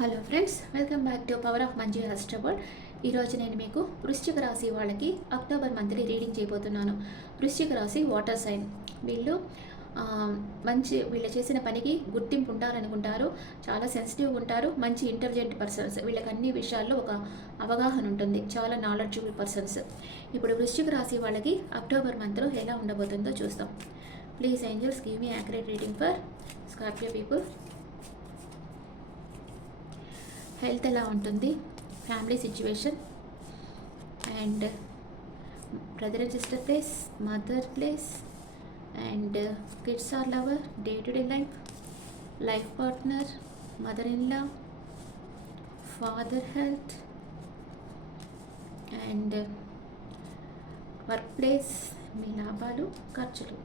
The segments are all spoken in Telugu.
Hello friends, welcome back to power of మంజీ హస్టబోర్డ్. ఈరోజు నేను మీకు వృశ్చిక రాశి వాళ్ళకి అక్టోబర్ మంత్లీ రీడింగ్ చేయబోతున్నాను. వృశ్చిక రాశి వాటర్ సైన్. వీళ్ళు వీళ్ళు చేసిన పనికి గుర్తింపు ఉండాలనుకుంటారు. చాలా సెన్సిటివ్గా ఉంటారు. మంచి ఇంటెలిజెంట్ పర్సన్స్. వీళ్ళకి అన్ని విషయాల్లో ఒక అవగాహన ఉంటుంది. చాలా నాలెడ్జబుల్ పర్సన్స్. ఇప్పుడు వృశ్చిక రాశి వాళ్ళకి అక్టోబర్ మంత్లో ఎలా ఉండబోతుందో చూస్తాం. Please angels give me accurate reading for Scorpio people. Health ఎలా ఉంటుంది, family situation and brother and sister place, mother place and kids are lover, day to day life partner, mother in law, father health and work place, మీ లాభాలు ఖర్చులు.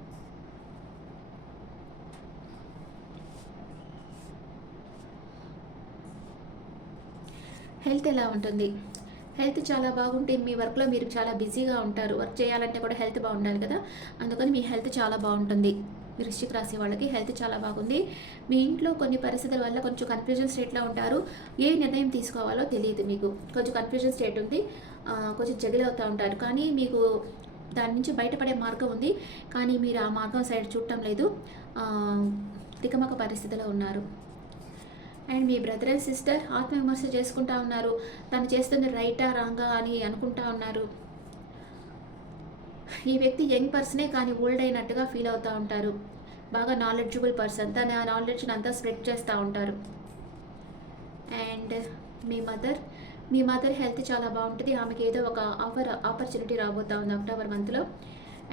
హెల్త్ ఎలా ఉంటుంది? హెల్త్ చాలా బాగుంటే మీ వర్క్లో మీరు చాలా బిజీగా ఉంటారు. వర్క్ చేయాలంటే కూడా హెల్త్ బాగుండాలి కదా, అందుకని మీ హెల్త్ చాలా బాగుంటుంది. వృశ్చిక రాశి వాళ్ళకి హెల్త్ చాలా బాగుంది. మీ ఇంట్లో కొన్ని పరిస్థితుల వల్ల కొంచెం కన్ఫ్యూజన్ స్టేట్లో ఉంటారు. ఏ నిర్ణయం తీసుకోవాలో తెలియదు, మీకు కొంచెం కన్ఫ్యూజన్ స్టేట్ ఉంది. కొంచెం జగిలవుతూ ఉంటారు, కానీ మీకు దాని నుంచి బయటపడే మార్గం ఉంది. కానీ మీరు ఆ మార్గం సైడ్ చూడటం లేదు. తికమక పరిస్థితిలో ఉన్నారు. అండ్ మీ బ్రదర్ అండ్ సిస్టర్ ఆత్మవిమర్శ చేసుకుంటా ఉన్నారు. తను చేస్తుంది రైటా రాంగా అని అనుకుంటా ఉన్నారు. ఈ వ్యక్తి యంగ్ పర్సనే కానీ ఓల్డ్ అయినట్టుగా ఫీల్ అవుతూ ఉంటారు. బాగా నాలెడ్జబుల్ పర్సన్. తన నాలెడ్జ్ని అంతా స్ప్రెడ్ చేస్తూ ఉంటారు. అండ్ మీ మదర్ హెల్త్ చాలా బాగుంటుంది. ఆమెకి ఏదో ఒక ఆపర్చునిటీ రాబోతూ ఉంది అక్టోబర్ మంత్లో.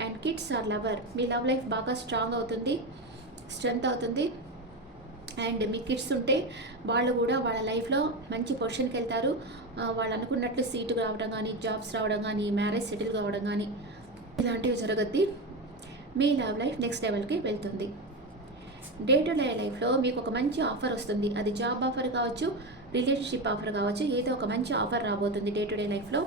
And kids are lover. మీ లవ్ లైఫ్ బాగా స్ట్రాంగ్ అవుతుంది, స్ట్రెంగ్త్ అవుతుంది. అండ్ మీ కిడ్స్ ఉంటే వాళ్ళు కూడా వాళ్ళ లైఫ్లో మంచి పొజిషన్కి వెళ్తారు. వాళ్ళు అనుకున్నట్లు సీటు రావడం కానీ, జాబ్స్ రావడం కానీ, మ్యారేజ్ సెటిల్ కావడం కానీ ఇలాంటివి జరగద్ది. మీ లవ్ లైఫ్ నెక్స్ట్ లెవెల్కి వెళ్తుంది. డే టు డే లైఫ్లో మీకు ఒక మంచి ఆఫర్ వస్తుంది. అది జాబ్ ఆఫర్ కావచ్చు, రిలేషన్షిప్ ఆఫర్ కావచ్చు, ఏదో ఒక మంచి ఆఫర్ రాబోతుంది డే టు డే లైఫ్లో.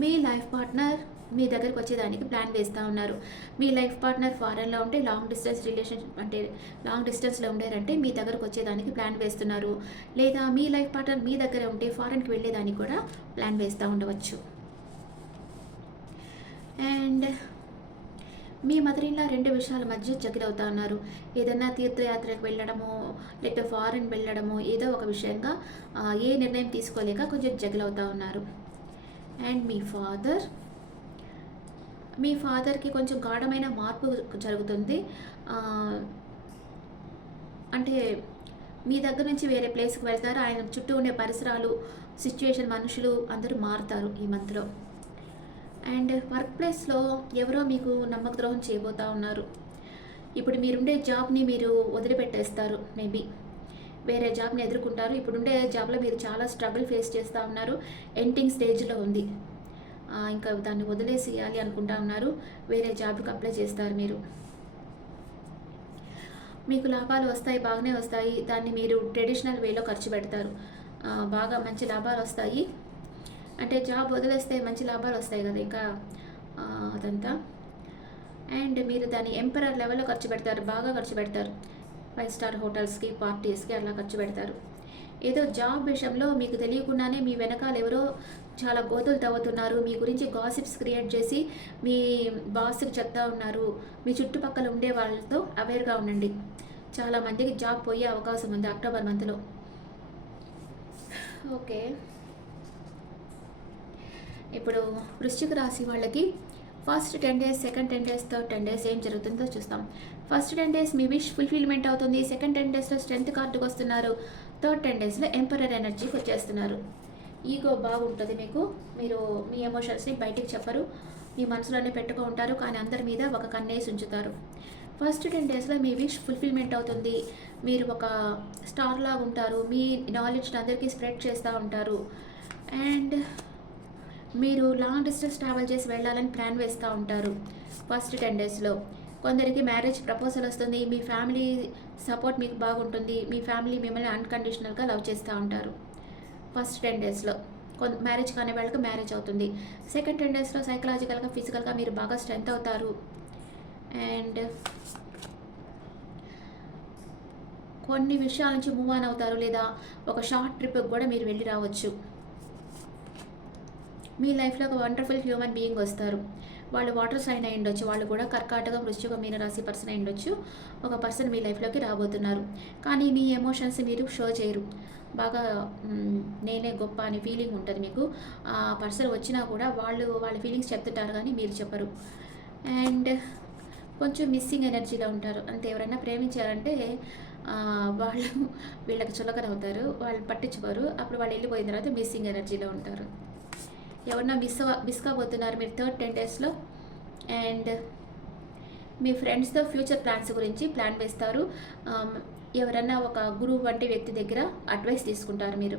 మీ లైఫ్ పార్ట్నర్ మీ దగ్గరికి వచ్చేదానికి ప్లాన్ వేస్తూ ఉన్నారు. మీ లైఫ్ పార్ట్నర్ ఫారెన్లో ఉంటే లాంగ్ డిస్టెన్స్ రిలేషన్షిప్ అంటే లాంగ్ డిస్టెన్స్లో ఉండేరంటే మీ దగ్గరకు వచ్చేదానికి ప్లాన్ వేస్తున్నారు. లేదా మీ లైఫ్ పార్ట్నర్ మీ దగ్గర ఉంటే ఫారెన్కి వెళ్ళేదానికి కూడా ప్లాన్ వేస్తూ ఉండవచ్చు. అండ్ మీ మదర్ ఇన్ లా రెండు విషయాల మధ్య జగిలవుతా ఉన్నారు. ఏదైనా తీర్థయాత్రకు వెళ్ళడమో లేకపోతే ఫారెన్ వెళ్ళడమో ఏదో ఒక విషయంగా ఏ నిర్ణయం తీసుకోలేక కొంచెం జగిలవుతా ఉన్నారు. అండ్ మీ ఫాదర్కి కొంచెం గాఢమైన మార్పు జరుగుతుంది. అంటే మీ దగ్గర నుంచి వేరే ప్లేస్కి వెళ్తారు. ఆయన చుట్టూ ఉండే పరిసరాలు, సిచ్యువేషన్, మనుషులు అందరూ మారుతారు ఈ మంత్లో. అండ్ వర్క్ ప్లేస్లో ఎవరో మీకు నమ్మక ద్రోహం చేయబోతూ ఉన్నారు. ఇప్పుడు మీరుండే జాబ్ని మీరు వదిలిపెట్టేస్తారు. మేబీ వేరే జాబ్ని ఎదుర్కొంటారు. ఇప్పుడుండే జాబ్లో మీరు చాలా స్ట్రగుల్ ఫేస్ చేస్తూ ఉన్నారు. ఎండింగ్ స్టేజ్లో ఉంది. ఇంకా దాన్ని వదిలేసేయాలి అనుకుంటా ఉన్నారు. వేరే జాబ్కి అప్లై చేస్తారు. మీకు లాభాలు వస్తాయి, బాగానే వస్తాయి. దాన్ని మీరు ట్రెడిషనల్ వేలో ఖర్చు పెడతారు. బాగా మంచి లాభాలు వస్తాయి. అంటే జాబ్ వదిలేస్తే మంచి లాభాలు వస్తాయి కదా, ఇంకా అదంతా. అండ్ మీరు దాన్ని ఎంపరర్ లెవెల్లో ఖర్చు పెడతారు, బాగా ఖర్చు పెడతారు. 5 స్టార్ హోటల్స్కి, పార్టీస్కి అలా ఖర్చు పెడతారు. ఏదో జాబ్ విషయంలో మీకు తెలియకుండానే మీ వెనకాల ఎవరో చాలా గోతులు తవ్వుతున్నారు. మీ గురించి గాసిప్స్ క్రియేట్ చేసి మీ బాస్కి చెప్తా ఉన్నారు. మీ చుట్టుపక్కల ఉండే వాళ్ళతో అవేర్గా ఉండండి. చాలామందికి జాబ్ పోయే అవకాశం ఉంది అక్టోబర్ మంత్లో. ఓకే, ఇప్పుడు వృశ్చిక రాశి వాళ్ళకి first 10 days, second 10 days, third 10 days ఏం జరుగుతుందో చూస్తాం. ఫస్ట్ 10 డేస్ మీ విష్ ఫుల్ఫిల్మెంట్ అవుతుంది. సెకండ్ 10 డేస్లో స్ట్రెంత్ కార్డుకు వస్తున్నారు. థర్డ్ 10 డేస్లో ఎంపరర్ ఎనర్జీకి వచ్చేస్తున్నారు. ఈగో బాగుంటుంది మీకు. మీరు మీ ఎమోషన్స్ని బయటికి చెప్పరు, మీ మనసులోనే పెట్టుకో ఉంటారు. కానీ అందరి మీద ఒక కన్నేసి ఉంచుతారు. ఫస్ట్ 10 డేస్లో మీ విష్ ఫుల్ఫిల్మెంట్ అవుతుంది. మీరు ఒక స్టార్ లాగా ఉంటారు. మీ నాలెడ్జ్ని అందరికీ స్ప్రెడ్ చేస్తూ ఉంటారు. అండ్ మీరు లాంగ్ డిస్టెన్స్ ట్రావెల్ చేసి వెళ్ళాలని ప్లాన్ వేస్తూ ఉంటారు. ఫస్ట్ 10 డేస్లో కొందరికి మ్యారేజ్ ప్రపోజల్ వస్తుంది. మీ ఫ్యామిలీ సపోర్ట్ మీకు బాగుంటుంది. మీ ఫ్యామిలీ మిమ్మల్ని అన్కండిషనల్గా లవ్ చేస్తూ ఉంటారు. ఫస్ట్ 10 డేస్లో మ్యారేజ్ కాని వాళ్ళకి మ్యారేజ్ అవుతుంది. సెకండ్ 10 డేస్లో సైకలాజికల్గా, ఫిజికల్గా మీరు బాగా స్ట్రెంత్ అవుతారు. అండ్ కొన్ని విషయాల నుంచి మూవ్ ఆన్ అవుతారు, లేదా ఒక షార్ట్ ట్రిప్కి కూడా మీరు వెళ్ళి రావచ్చు. మీ లైఫ్లో ఒక వండర్ఫుల్ హ్యూమన్ బీయింగ్ వస్తారు. వాళ్ళు వాటర్ సైన్ అయి ఉండొచ్చు, వాళ్ళు కూడా కర్కాటక వృశ్చిక మీన రాశి పర్సన్ అయి ఉండొచ్చు. ఒక పర్సన్ మీ లైఫ్లోకి రాబోతున్నారు, కానీ మీ ఎమోషన్స్ మీరు షో చేయరు. బాగా నేనే గొప్ప అని ఫీలింగ్ ఉంటుంది మీకు. ఆ పర్సన్ వచ్చినా కూడా వాళ్ళ ఫీలింగ్స్ చెప్తుంటారు కానీ మీరు చెప్పరు. అండ్ కొంచెం మిస్సింగ్ ఎనర్జీలో ఉంటారు. అంతే, ఎవరైనా ప్రేమించారంటే వాళ్ళు వీళ్ళకి చులకనవుతారు, వాళ్ళు పట్టించుకోరు. అప్పుడు వాళ్ళు వెళ్ళిపోయిన తర్వాత మిస్సింగ్ ఎనర్జీలో ఉంటారు. ఎవరన్నా మిస్ కాబోతున్నారు మీరు 10 డేస్లో. అండ్ మీ ఫ్రెండ్స్తో ఫ్యూచర్ ప్లాన్స్ గురించి ప్లాన్ వేస్తారు. ఎవరన్నా ఒక గురువు వంటి వ్యక్తి దగ్గర అడ్వైస్ తీసుకుంటారు. మీరు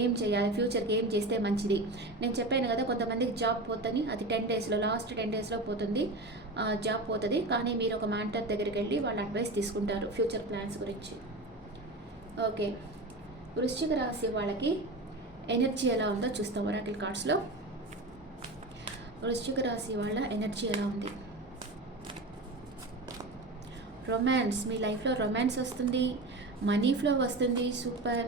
ఏం చేయాలి, ఫ్యూచర్కి ఏం చేస్తే మంచిది. నేను చెప్పాను కదా, కొంతమందికి జాబ్ పోతుంది, అది 10 డేస్లో, లాస్ట్ 10 డేస్లో పోతుంది, జాబ్ పోతుంది. కానీ మీరు ఒక మెంటర్ దగ్గరికి వెళ్ళి వాళ్ళ అడ్వైస్ తీసుకుంటారు ఫ్యూచర్ ప్లాన్స్ గురించి. ఓకే, వృశ్చిక రాశి వాళ్ళకి ఎనర్జీ ఎలా ఉందో చూస్తాం ఒరాకిల్ కార్డ్స్లో. వృశ్చిక రాశి వాళ్ళ ఎనర్జీ ఎలా ఉంది? రొమాన్స్, మీ లైఫ్లో రొమాన్స్ వస్తుంది, మనీ ఫ్లో వస్తుంది. Super.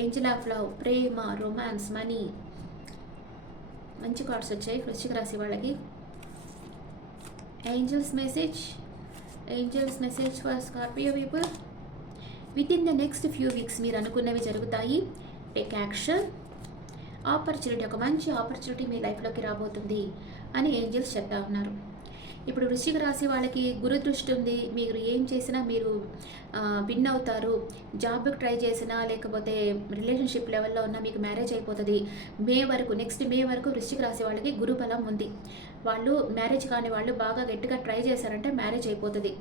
Angel of love, Prema, romance, money, మంచి కార్డ్స్ వచ్చాయి వృశ్చిక రాశి వాళ్ళకి. Angels message for Scorpio people. With in the next few weeks మీరు అనుకున్నవి జరుగుతాయి. Take action. ఆపర్చునిటీ, ఒక మంచి ఆపర్చునిటీ మీ లైఫ్లోకి రాబోతుంది అని ఏంజల్స్ చెప్తా ఉన్నారు. ఇప్పుడు వృశ్చిక రాశి వాళ్ళకి గురు దృష్టి ఉంది. మీరు ఏం చేసినా మీరు విన్ అవుతారు. జాబ్కి ట్రై చేసినా, లేకపోతే రిలేషన్షిప్ లెవెల్లో ఉన్నా మీకు మ్యారేజ్ అయిపోతుంది. నెక్స్ట్ మే వరకు వృశ్చిక రాశి వాళ్ళకి గురు బలం ఉంది. వాళ్ళు మ్యారేజ్ కాని వాళ్ళు బాగా గట్టిగా ట్రై చేశారంటే మ్యారేజ్ అయిపోతుంది.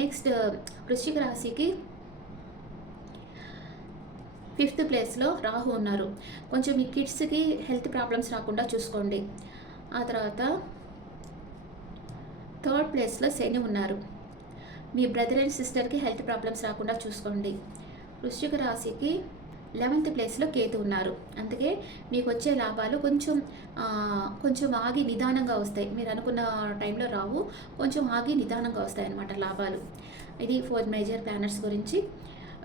నెక్స్ట్ వృశ్చిక రాశికి 5th ప్లేస్లో రాహు ఉన్నారు. కొంచెం మీ కిడ్స్కి హెల్త్ ప్రాబ్లమ్స్ రాకుండా చూసుకోండి. ఆ తర్వాత 3rd ప్లేస్లో శని ఉన్నారు. మీ బ్రదర్ అండ్ సిస్టర్కి హెల్త్ ప్రాబ్లమ్స్ రాకుండా చూసుకోండి. వృశ్చిక రాశికి 11th ప్లేస్లో కేతు ఉన్నారు. అందుకే మీకు వచ్చే లాభాలు కొంచెం ఆగి నిదానంగా వస్తాయి. మీరు అనుకున్న టైంలో రావు, కొంచెం ఆగి నిదానంగా వస్తాయి అన్నమాట లాభాలు. ఇది 4 మేజర్ ప్లానెట్స్ గురించి.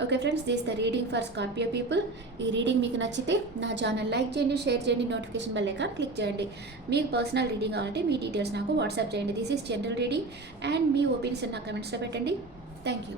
Okay friends, this the reading for Scorpio people. ఈ రీడింగ్ మీకు నచ్చితే నా ఛానల్ లైక్ చేయండి, షేర్ చేయండి, నోటిఫికేషన్ బెల్ ఐకాన్ క్లిక్ చేయండి. మీకు పర్సనల్ రీడింగ్ కావాలంటే మీ డీటెయిల్స్ నాకు వాట్సాప్ చేయండి. This is general reading and me opinions నా కమెంట్స్లో పెట్టండి. Thank you.